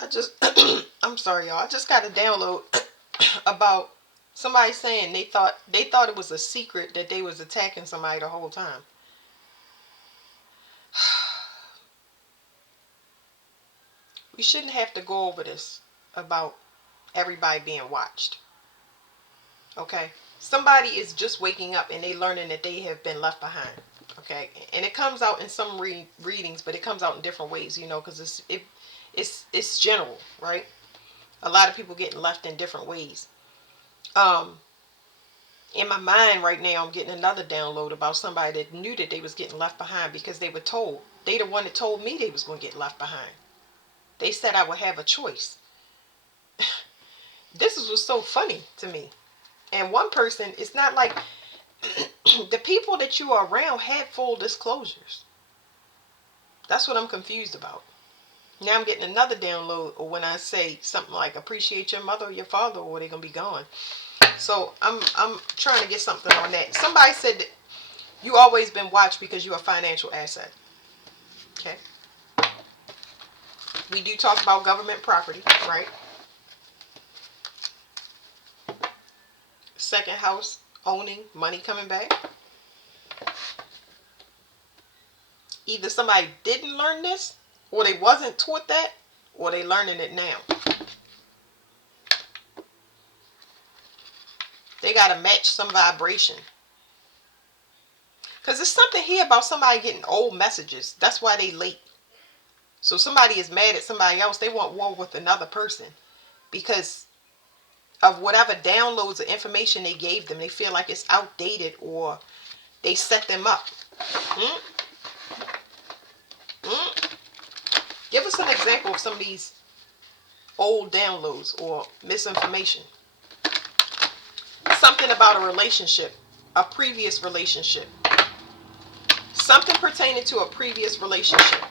I just, I'm sorry, y'all. I just got a download about somebody saying they thought it was a secret that they was attacking somebody the whole time. We shouldn't have to go over this about everybody being watched. Okay, somebody is just waking up and they learning that they have been left behind. Okay, and it comes out in some readings, but it comes out in different ways. Because it's general, right? A lot of people getting left in different ways. Um, in my mind right now, I'm getting another download about somebody that knew that they was getting left behind because they were told. They the one that told me they was going to get left behind. They said I would have a choice. This was so funny to me. And one person, it's not like the people that you are around had full disclosures. That's what I'm confused about. Now I'm getting another download, or when I say something like appreciate your mother or your father, or they're gonna be gone. So I'm trying to get something on that. Somebody said that you always been watched because you're a financial asset. Okay. We do talk about government property, right? Second house, owning, money coming back. Either somebody didn't learn this, or they wasn't taught that, or they learning it now. They gotta match some vibration. Because there's something here about somebody getting old messages. That's why they late. So somebody is mad at somebody else. They want war with another person because of whatever downloads of information they gave them. They feel like it's outdated or they set them up. Mm? Mm? Give us an example of some of these old downloads or misinformation. Something about a relationship, a previous relationship. Something pertaining to a previous relationship.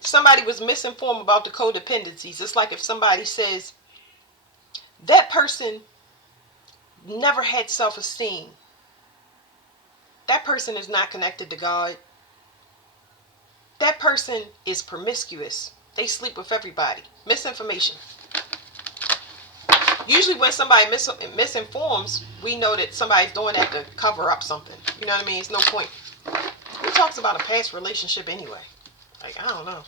Somebody was misinformed about the codependencies. It's like if somebody says, that person never had self-esteem. That person is not connected to God. That person is promiscuous. They sleep with everybody. Misinformation. Usually when somebody misinforms, we know that somebody's doing that to cover up something. You know what I mean? It's no point. Who talks about a past relationship anyway? Like, I don't know.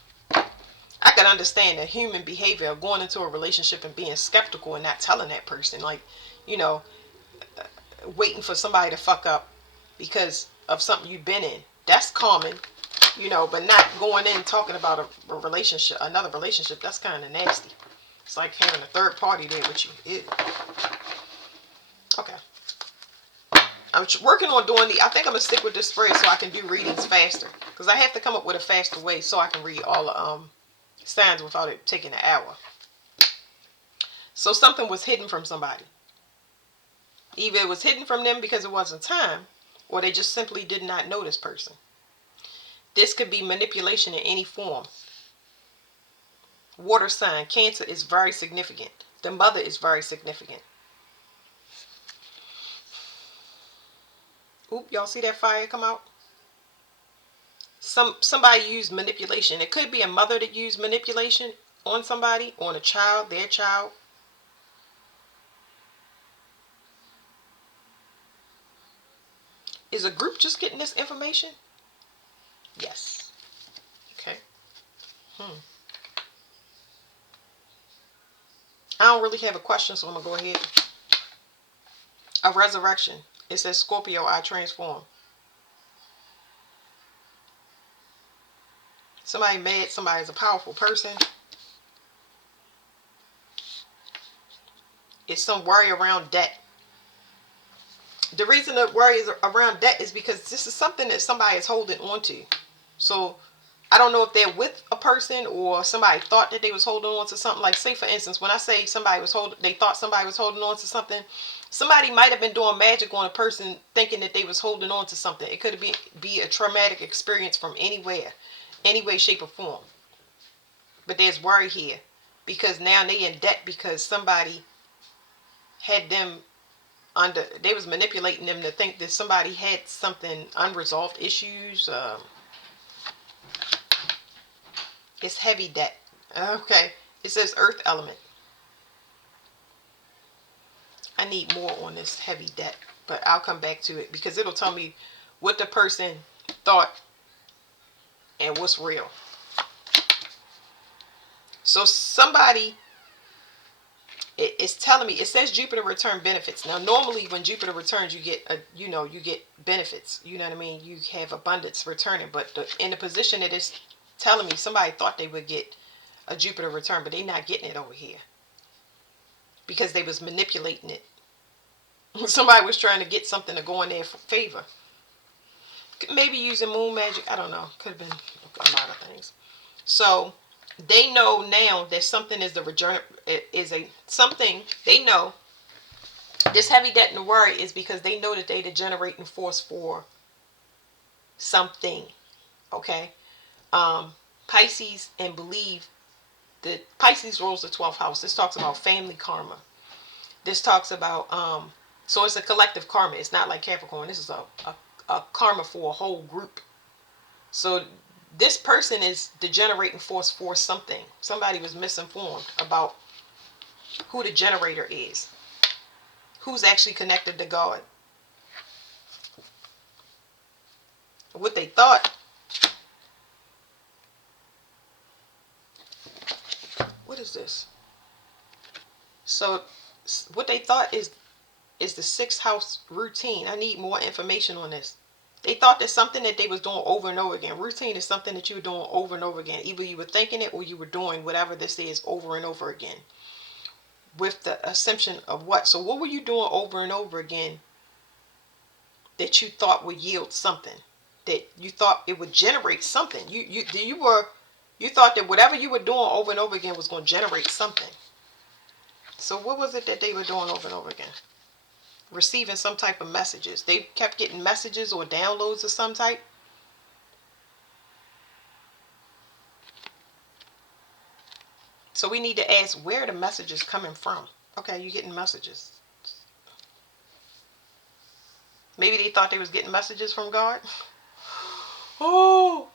I can understand that human behavior of going into a relationship and being skeptical and not telling that person. Like, you know, waiting for somebody to fuck up because of something you've been in. That's common, but not going in talking about a relationship, another relationship. That's kind of nasty. It's like having a third party there with you. Okay. I'm working on doing I think I'm gonna stick with this spread so I can do readings faster because I have to come up with a faster way so I can read all the signs without it taking an hour. So something was hidden from somebody. Either it was hidden from them because it wasn't time, or they just simply did not know this person. This could be manipulation in any form. Water sign, Cancer is very significant. The mother is very significant. Oop, y'all see that fire come out? Somebody used manipulation. It could be a mother that used manipulation on somebody, on a child, their child. Is a group just getting this information? Yes. Okay. I don't really have a question, so I'm going to go ahead. A resurrection. It says, Scorpio, I transform. Somebody mad, somebody's a powerful person. It's some worry around debt. The reason the worry is around debt is because this is something that somebody is holding on to. So I don't know if they're with a person or somebody thought that they was holding on to something. Like, say for instance, when I say they thought somebody was holding on to something, somebody might have been doing magic on a person thinking that they was holding on to something. It could be a traumatic experience from anywhere, any way, shape, or form. But there's worry here because now they in debt because somebody had them they was manipulating them to think that somebody had something unresolved issues. It's heavy debt. Okay. It says earth element. I need more on this heavy debt, but I'll come back to it because it'll tell me what the person thought and what's real. So somebody it's telling me, it says Jupiter return benefits. Now normally when Jupiter returns you get you get benefits. You know what I mean? You have abundance returning, but in the position it is telling me somebody thought they would get a Jupiter return, but they're not getting it over here because they was manipulating it. Somebody was trying to get something to go in their favor. Maybe using moon magic. I don't know. Could have been a lot of things. So they know now that something is the return is a something they know. This heavy debt and worry is because they know that they the generating force for something. Okay. Pisces and believe that Pisces rules the 12th house. This talks about family karma. This talks about so it's a collective karma. It's not like Capricorn. This is a karma for a whole group. So this person is the generating force for something. Somebody was misinformed about who the generator is. Who's actually connected to God. What they thought. What is this? So what they thought is the sixth house routine. I need more information on this. They thought that something that they was doing over and over again. Routine is something that you were doing over and over again. Either you were thinking it or you were doing whatever this is over and over again. With the assumption of what? So what were you doing over and over again that you thought would yield something? That you thought it would generate something? You thought that whatever you were doing over and over again was going to generate something. So what was it that they were doing over and over again? Receiving some type of messages. They kept getting messages or downloads of some type. So we need to ask where the messages coming from. Okay, you're getting messages. Maybe they thought they was getting messages from God. Oh.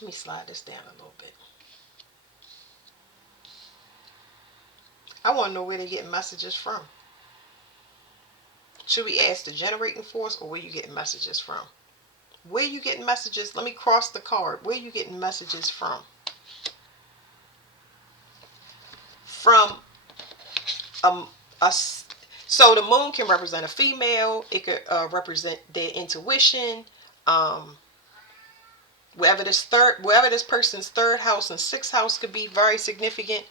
Let me slide this down a little bit. I want to know where they're getting messages from. Should we ask the generating force or where you getting messages from? Where you getting messages? Let me cross the card. Where you getting messages from? From so the moon can represent a female. It could represent their intuition. Wherever this person's third house and sixth house could be very significant.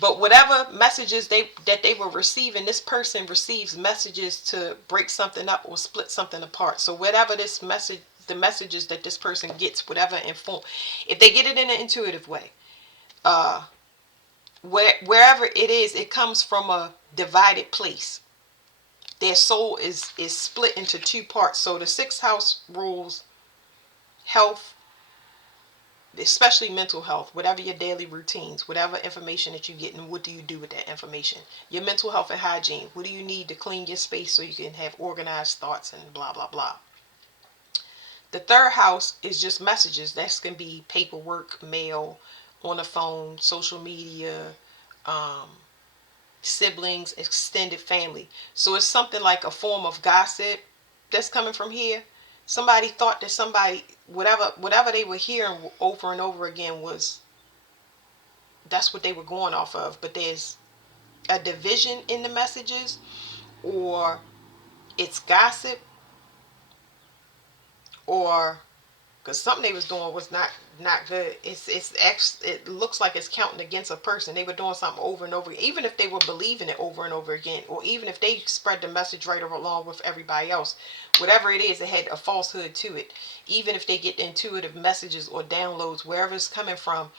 But whatever messages that they were receiving, this person receives messages to break something up or split something apart. So whatever this message, the messages that this person gets, whatever inform, if they get it in an intuitive way, wherever it is, it comes from a divided place. Their soul is split into two parts. So the sixth house rules health, especially mental health, whatever your daily routines, whatever information that you get, and what do you do with that information? Your mental health and hygiene. What do you need to clean your space so you can have organized thoughts and blah, blah, blah. The third house is just messages. That can be paperwork, mail, on the phone, social media, siblings, extended family. So it's something like a form of gossip that's coming from here. Somebody thought that somebody, whatever they were hearing over and over again was, that's what they were going off of. But there's a division in the messages, or it's gossip, or because something they was doing was not good. It looks like it's counting against a person. They were doing something over and over, even if they were believing it over and over again, or even if they spread the message right along with everybody else. Whatever it is, it had a falsehood to it. Even if they get intuitive messages or downloads, wherever it's coming from,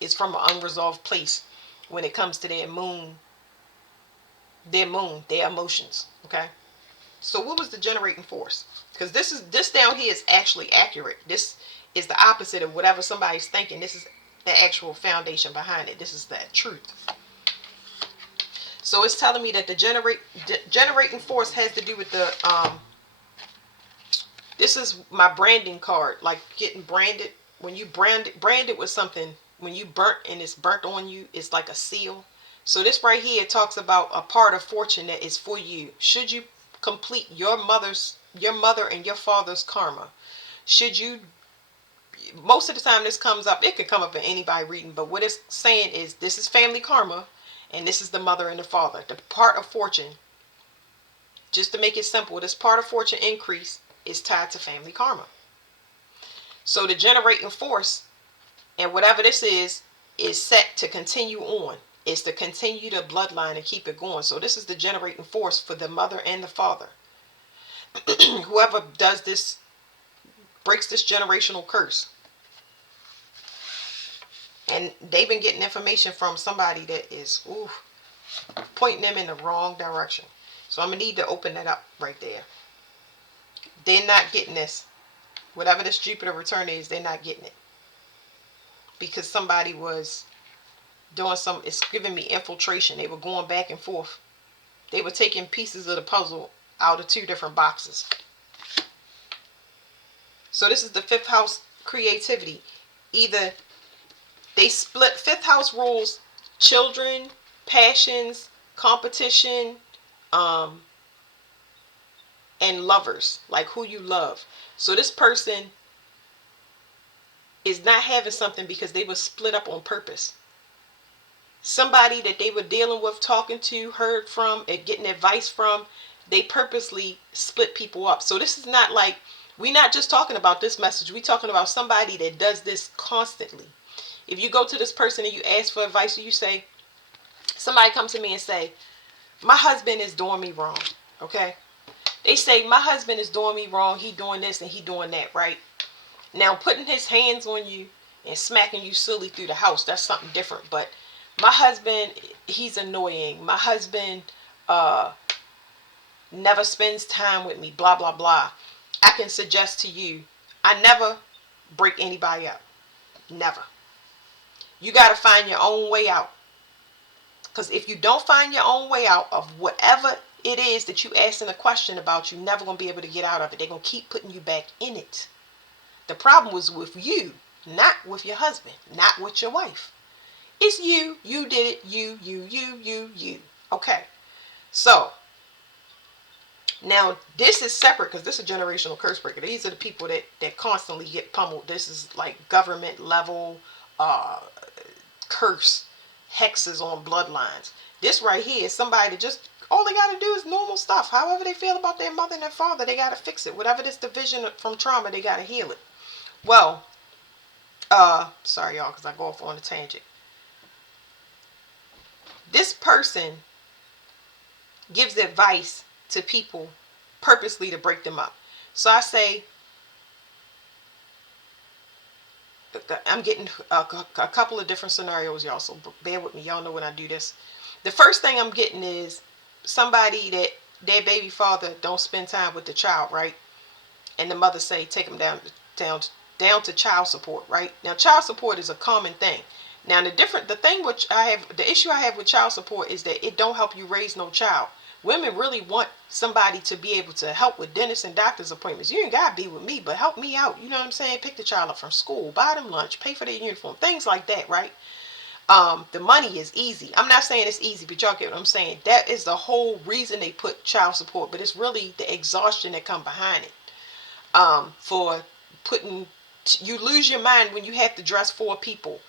it's from an unresolved place when it comes to their emotions. Okay. So what was the generating force? Because this down here is actually accurate. This is the opposite of whatever somebody's thinking. This is the actual foundation behind it. This is the truth. So it's telling me that the generating force has to do with the this is my branding card, like getting branded. When you branded with something, when you burnt and it's burnt on you, it's like a seal. So this right here talks about a part of fortune that is for you. Should you complete your mother and your father's karma? Should you, most of the time this comes up, it could come up in anybody reading, but what it's saying is this is family karma and this is the mother and the father. The part of fortune, just to make it simple, this part of fortune increase is tied to family karma. So the generating force and whatever this is set to continue on. It's to continue the bloodline and keep it going. So this is the generating force for the mother and the father. Whoever does this breaks this generational curse. And they've been getting information from somebody that is pointing them in the wrong direction. So I'm going to need to open that up right there. They're not getting this. Whatever this Jupiter return is, they're not getting it. Because somebody was doing it's giving me infiltration. They were going back and forth. They were taking pieces of the puzzle out of two different boxes. So this is the fifth house creativity. Either they split, fifth house rules children, passions, competition, and lovers, like who you love. So this person is not having something because they were split up on purpose. Somebody that they were dealing with, talking to, heard from, and getting advice from, they purposely split people up. So this is not like, we're not just talking about this message. We're talking about somebody that does this constantly. If you go to this person and you ask for advice, or you say, somebody comes to me and say, my husband is doing me wrong. Okay? They say, my husband is doing me wrong. He doing this and he doing that, right? Now, putting his hands on you and smacking you silly through the house, that's something different. But my husband, he's annoying. My husband never spends time with me, blah, blah, blah. I can suggest to you, I never break anybody up. Never. You got to find your own way out. Because if you don't find your own way out of whatever it is that you asking a question about, you're never going to be able to get out of it. They're going to keep putting you back in it. The problem was with you, not with your husband, not with your wife. It's you. You did it. You. Okay. So, now this is separate because this is a generational curse breaker. These are the people that constantly get pummeled. This is like government level curse hexes on bloodlines. This right here is somebody that just, all they got to do is normal stuff. However they feel about their mother and their father, they got to fix it. Whatever this division from trauma, they got to heal it. Well, sorry y'all, because I go off on a tangent. This person gives advice to people purposely to break them up. So I say, I'm getting a couple of different scenarios, y'all, so bear with me. Y'all know when I do this. The first thing I'm getting is somebody that their baby father don't spend time with the child, right? And the mother say, take them down to child support, right? Now, child support is a common thing. Now, the issue I have with child support is that it don't help you raise no child. Women really want somebody to be able to help with dentist and doctor's appointments. You ain't got to be with me, but help me out. You know what I'm saying? Pick the child up from school, buy them lunch, pay for their uniform, things like that, right? The money is easy. I'm not saying it's easy, but y'all get what I'm saying. That is the whole reason they put child support, but it's really the exhaustion that come behind it. For putting, you lose your mind when you have to dress 4 people.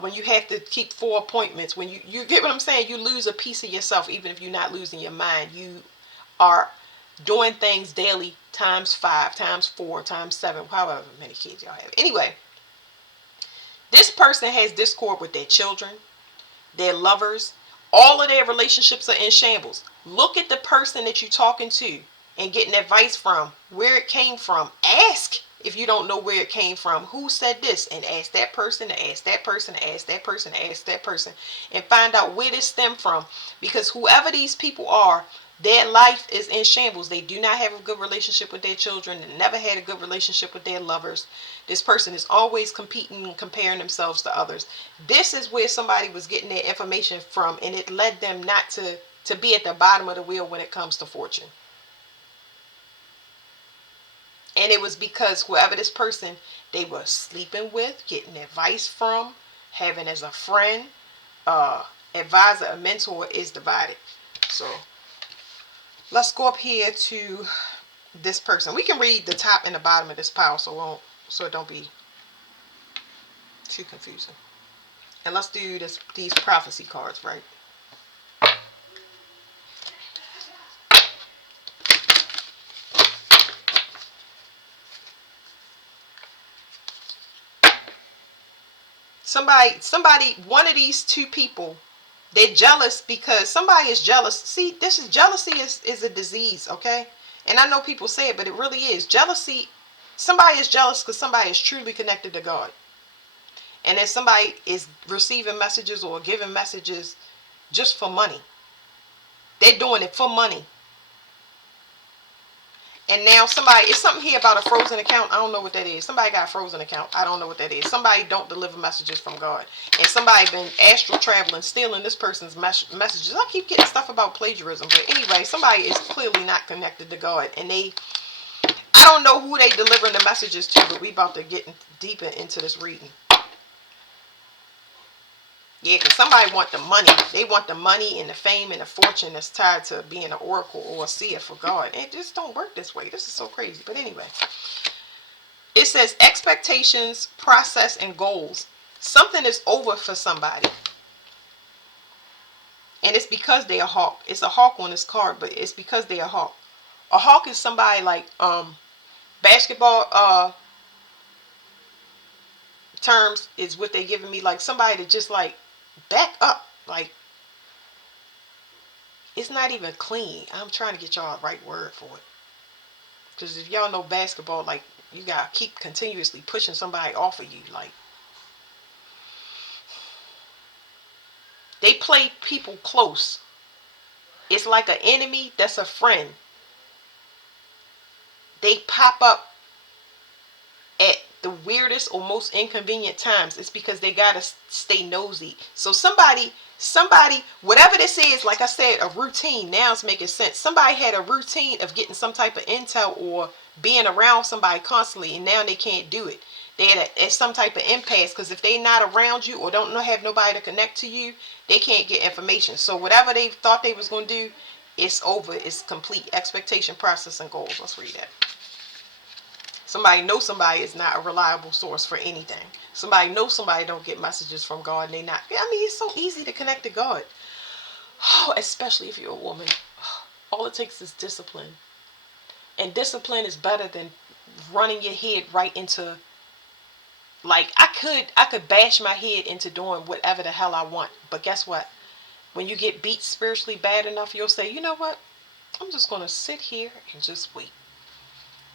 When you have to keep 4 appointments, when you get what I'm saying, you lose a piece of yourself. Even if you're not losing your mind, you are doing things daily times 5, times 4, times 7, however many kids y'all have. Anyway, this person has discord with their children, their lovers. All of their relationships are in shambles. Look at the person that you're talking to and getting advice from, where it came from. Ask if you don't know where it came from, who said this, and ask that person, and ask that person, and ask that person, and ask that person, and find out where this stemmed from. Because whoever these people are, Their life is in shambles. They do not have a good relationship with their children. They never had a good relationship with their lovers. This person is always competing and comparing themselves to others. This is where somebody was getting their information from, and it led them not to be at the bottom of the wheel when it comes to fortune. And it was because whoever this person they were sleeping with, getting advice from, having as a friend, advisor, a mentor is divided. So let's go up here to this person. We can read the top and the bottom of this pile so it don't be too confusing. And let's do these prophecy cards, right? Somebody, one of these two people, they're jealous because somebody is jealous. See, this is jealousy is a disease, okay? And I know people say it, but it really is. Jealousy, somebody is jealous because somebody is truly connected to God. And then somebody is receiving messages or giving messages just for money. They're doing it for money. And now it's something here about a frozen account. I don't know what that is. Somebody got a frozen account. I don't know what that is. Somebody don't deliver messages from God. And somebody been astral traveling, stealing this person's messages. I keep getting stuff about plagiarism. But anyway, somebody is clearly not connected to God. And I don't know who they delivering the messages to, but we about to get deeper into this reading. Yeah, because somebody want the money. They want the money and the fame and the fortune that's tied to being an oracle or a seer for God. It just don't work this way. This is so crazy. But anyway, it says expectations, process, and goals. Something is over for somebody. And it's because they're a hawk. It's a hawk on this card, but it's because they're a hawk. A hawk is somebody like basketball terms is what they giving me, like somebody to just like back up, like it's not even clean. I'm trying to get y'all the right word for it, because if y'all know basketball, like you gotta keep continuously pushing somebody off of you. Like they play people close. It's like an enemy that's a friend. They pop up at the weirdest or most inconvenient times. It's because they gotta stay nosy. So somebody, whatever this is, like I said, a routine. Now it's making sense. Somebody had a routine of getting some type of intel or being around somebody constantly, and now they can't do it. They're at some type of impasse, because if they're not around you or don't have nobody to connect to you, they can't get information. So whatever they thought they was going to do, it's over. It's complete. Expectation, process, and goals. Let's read that. Somebody knows somebody is not a reliable source for anything. Somebody knows somebody don't get messages from God, and they not. I mean, it's so easy to connect to God. Oh, especially if you're a woman. All it takes is discipline. And discipline is better than running your head right into, like, I could bash my head into doing whatever the hell I want. But guess what? When you get beat spiritually bad enough, you'll say, you know what? I'm just going to sit here and just wait.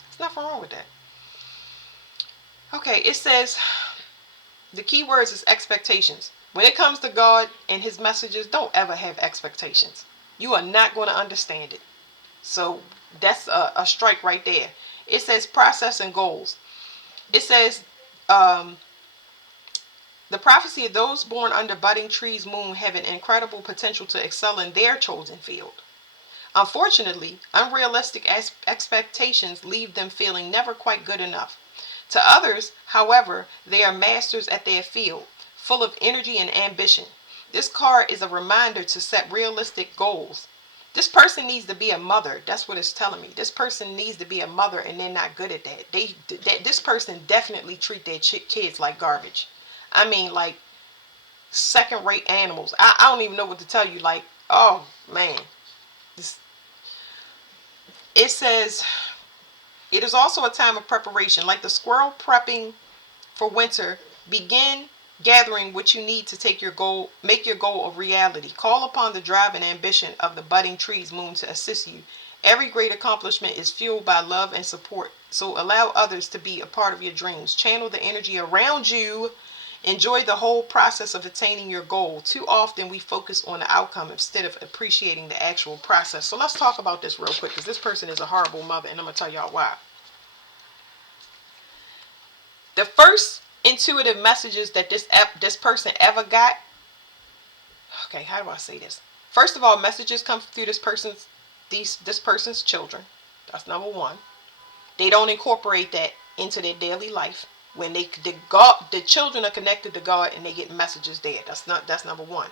There's nothing wrong with that. Okay, it says the key words is expectations. When it comes to God and his messages, don't ever have expectations. You are not going to understand it. So that's a strike right there. It says process and goals. It says the prophecy of those born under budding trees moon have an incredible potential to excel in their chosen field. Unfortunately, unrealistic expectations leave them feeling never quite good enough. To others, however, they are masters at their field, full of energy and ambition. This card is a reminder to set realistic goals. This person needs to be a mother. That's what it's telling me. This person needs to be a mother, and they're not good at that. This person definitely treat their kids like garbage. I mean, like second-rate animals. I don't even know what to tell you. Like, oh man, it says it is also a time of preparation, like the squirrel prepping for winter. Begin gathering what you need to make your goal a reality. Call upon the drive and ambition of the budding trees moon to assist you. Every great accomplishment is fueled by love and support. So allow others to be a part of your dreams. Channel the energy around you Enjoy the whole process of attaining your goal. Too often we focus on the outcome instead of appreciating the actual process. So let's talk about this real quick, because this person is a horrible mother, and I'm going to tell y'all why. The first intuitive messages that this person ever got, okay, how do I say this? First of all, messages come through this person's children. That's number one. They don't incorporate that into their daily life. When the children are connected to God and they get messages there. That's number one.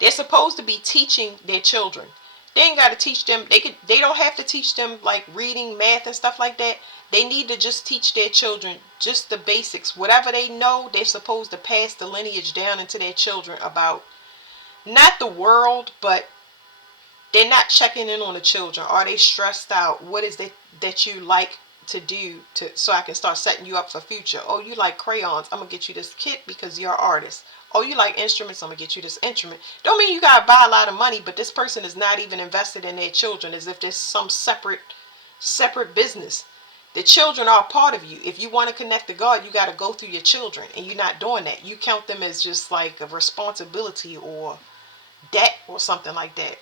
They're supposed to be teaching their children. They ain't got to teach them. They don't have to teach them like reading, math, and stuff like that. They need to just teach their children just the basics. Whatever they know, they're supposed to pass the lineage down into their children about not the world, but they're not checking in on the children. Are they stressed out? What is it that you like to do so I can start setting you up for future? Oh, you like crayons? I'm gonna get you this kit because you're an artist. Oh, you like instruments? I'm gonna get you this instrument. Don't mean you gotta buy a lot of money, but this person is not even invested in their children as if there's some separate business. The children are a part of you. If you want to connect to God, you got to go through your children, and you're not doing that. You count them as just like a responsibility or debt or something like that.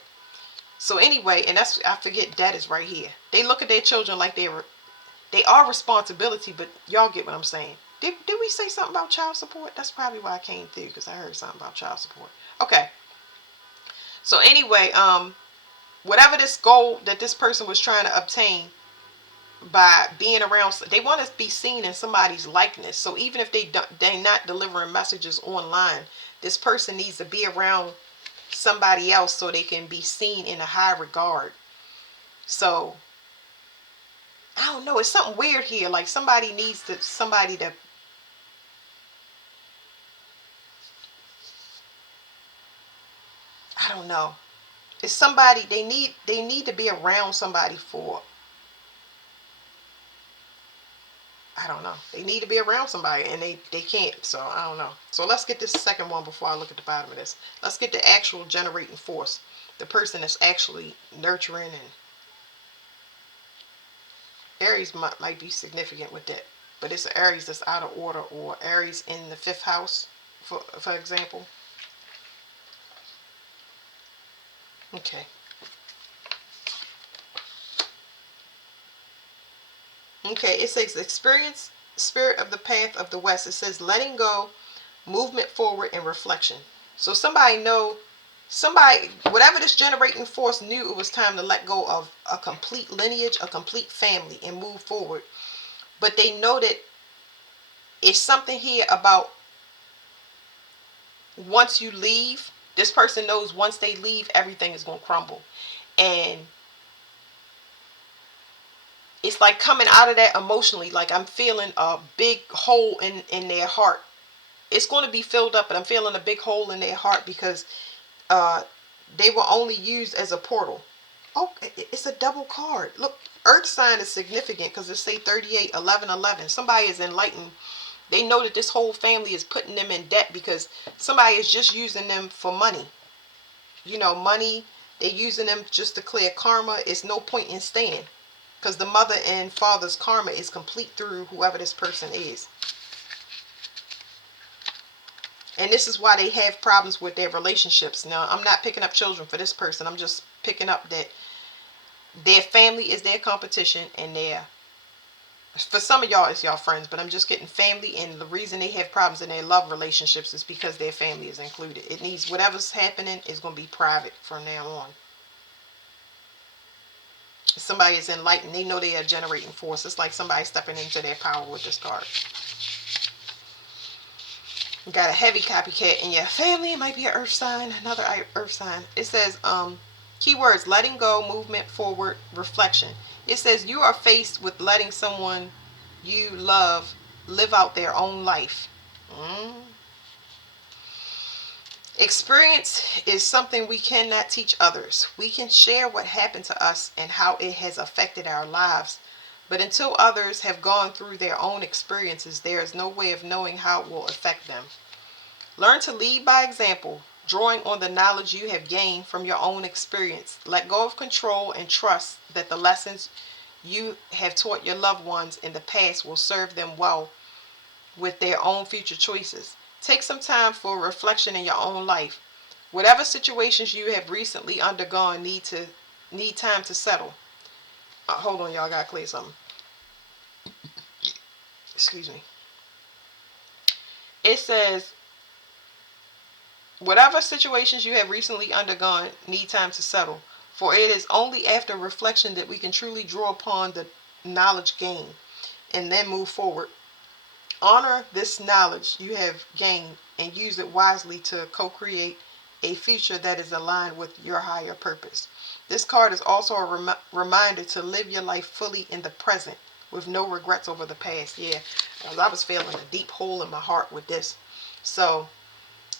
So anyway, and I forget debt is right here. They look at their children like they are responsibility, but y'all get what I'm saying. Did we say something about child support? That's probably why I came through, because I heard something about child support. Okay. So anyway, whatever this goal that this person was trying to obtain by being around, they want to be seen in somebody's likeness. So even if they're not delivering messages online, this person needs to be around somebody else so they can be seen in a high regard. So I don't know, it's something weird here. Like somebody to I don't know. It's somebody they need to be around somebody for. I don't know. They need to be around somebody and they can't. So I don't know. So let's get this second one before I look at the bottom of this. Let's get the actual generating force. The person that's actually nurturing, and Aries might be significant with that. But it's an Aries that's out of order, or Aries in the 5th house, for example. Okay. Okay, it says experience spirit of the path of the West. It says letting go, movement forward, and reflection. So somebody, whatever this generating force knew, it was time to let go of a complete lineage, a complete family, and move forward. But they know that it's something here about once you leave, this person knows once they leave, everything is going to crumble. And it's like coming out of that emotionally, like I'm feeling a big hole in their heart. It's going to be filled up, but I'm feeling a big hole in their heart because they were only used as a portal. Oh, it's a double card. Look, Earth sign is significant because it say 38, 11, 11. Somebody is enlightened. They know that this whole family is putting them in debt because somebody is just using them for money. You know, money, they're using them just to clear karma. It's no point in staying because the mother and father's karma is complete through whoever this person is. And this is why they have problems with their relationships. Now, I'm not picking up children for this person. I'm just picking up that their family is their competition, and for some of y'all, it's y'all friends, but I'm just getting family, and the reason they have problems in their love relationships is because their family is included. It needs, whatever's happening is going to be private from now on. Somebody is enlightened. They know they are generating force. It's like somebody stepping into their power with this card. You got a heavy copycat in your family. It might be an earth sign, another earth sign. It says, keywords, letting go, movement forward, reflection. It says you are faced with letting someone you love live out their own life. Experience is something we cannot teach others. We can share what happened to us and how it has affected our lives. But until others have gone through their own experiences, there is no way of knowing how it will affect them. Learn to lead by example, drawing on the knowledge you have gained from your own experience. Let go of control and trust that the lessons you have taught your loved ones in the past will serve them well with their own future choices. Take some time for reflection in your own life. Whatever situations you have recently undergone need time to settle. Hold on, y'all, gotta clear something. Excuse me. It says whatever situations you have recently undergone need time to settle, for it is only after reflection that we can truly draw upon the knowledge gained and then move forward. Honor this knowledge you have gained and use it wisely to co-create a future that is aligned with your higher purpose. This card is also a reminder to live your life fully in the present with no regrets over the past. Yeah, I was feeling a deep hole in my heart with this. So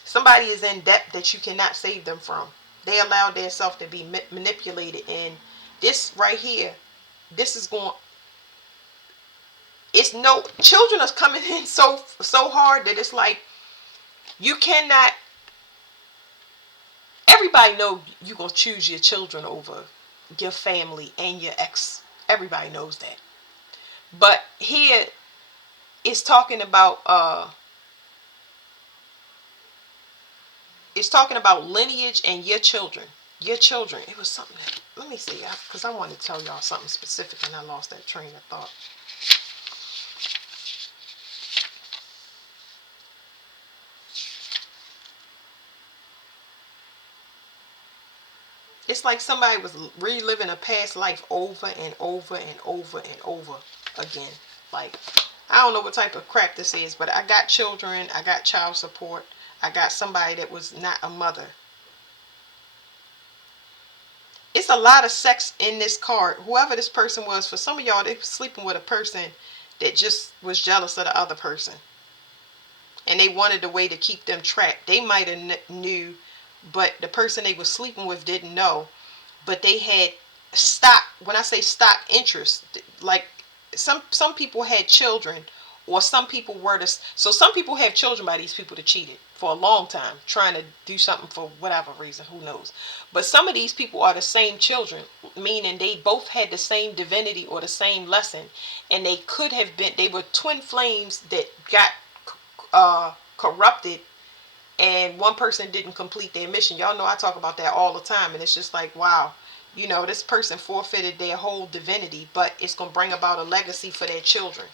somebody is in debt that you cannot save them from. They allowed their self to be manipulated, and this right here, this is going. It's no children are coming in so hard that it's like you cannot. Everybody know you gonna choose your children over your family and your ex. Everybody knows that. But here it's talking about it's talking about lineage and your children. Your children. It was something that, let me see, because I want to tell y'all something specific and I lost that train of thought. It's like somebody was reliving a past life over and over and over and over again. Like, I don't know what type of crap this is, but I got children, I got child support, I got somebody that was not a mother. It's a lot of sex in this card. Whoever this person was, for some of y'all, they were sleeping with a person that just was jealous of the other person. And they wanted a way to keep them trapped. They might have knew, but the person they were sleeping with didn't know. But they had stock. When I say stock interest, like some people had children, or some people were to. So some people have children by these people that cheated for a long time, trying to do something for whatever reason, who knows. But some of these people are the same children, meaning they both had the same divinity or the same lesson, and they could have been. They were twin flames that got corrupted, and one person didn't complete their mission. Y'all know I talk about that all the time, and it's just like, wow, this person forfeited their whole divinity, but it's going to bring about a legacy for their children.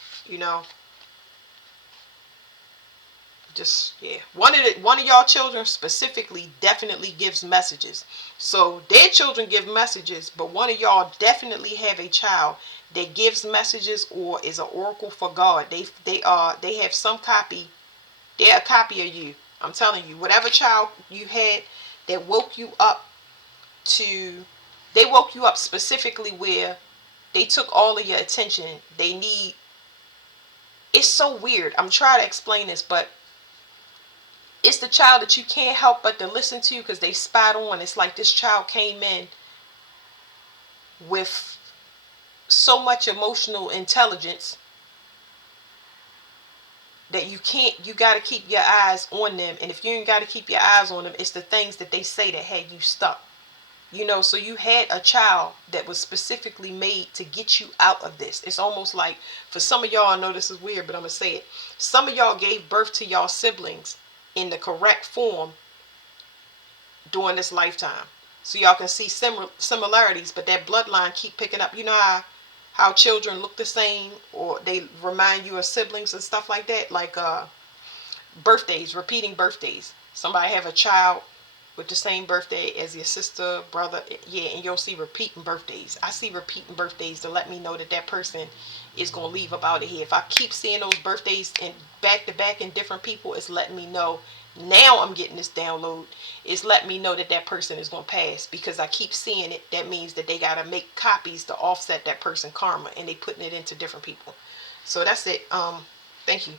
Just, yeah, one of y'all children specifically definitely gives messages. So their children give messages, but one of y'all definitely have a child that gives messages or is an oracle for God. They have some copy. They're a copy of you. I'm telling you, whatever child you had that woke you up they woke you up specifically where they took all of your attention. It's so weird. I'm trying to explain this, but it's the child that you can't help but to listen to because they spot on. It's like this child came in with so much emotional intelligence that you got to keep your eyes on them. And if you ain't got to keep your eyes on them, it's the things that they say that had you stuck. So you had a child that was specifically made to get you out of this. It's almost like, for some of y'all, I know this is weird, but I'm going to say it. Some of y'all gave birth to y'all siblings in the correct form during this lifetime. So y'all can see similarities, but that bloodline keep picking up. You know how children look the same, or they remind you of siblings and stuff like that? Like birthdays, repeating birthdays. Somebody have a child with the same birthday as your sister, brother, yeah, and you'll see repeating birthdays. I see repeating birthdays to let me know that person is going to leave up out of here. If I keep seeing those birthdays and back to back in different people, it's letting me know now I'm getting this download. It's letting me know that person is going to pass because I keep seeing it. That means that they got to make copies to offset that person karma, and they putting it into different people. So that's it. Thank you.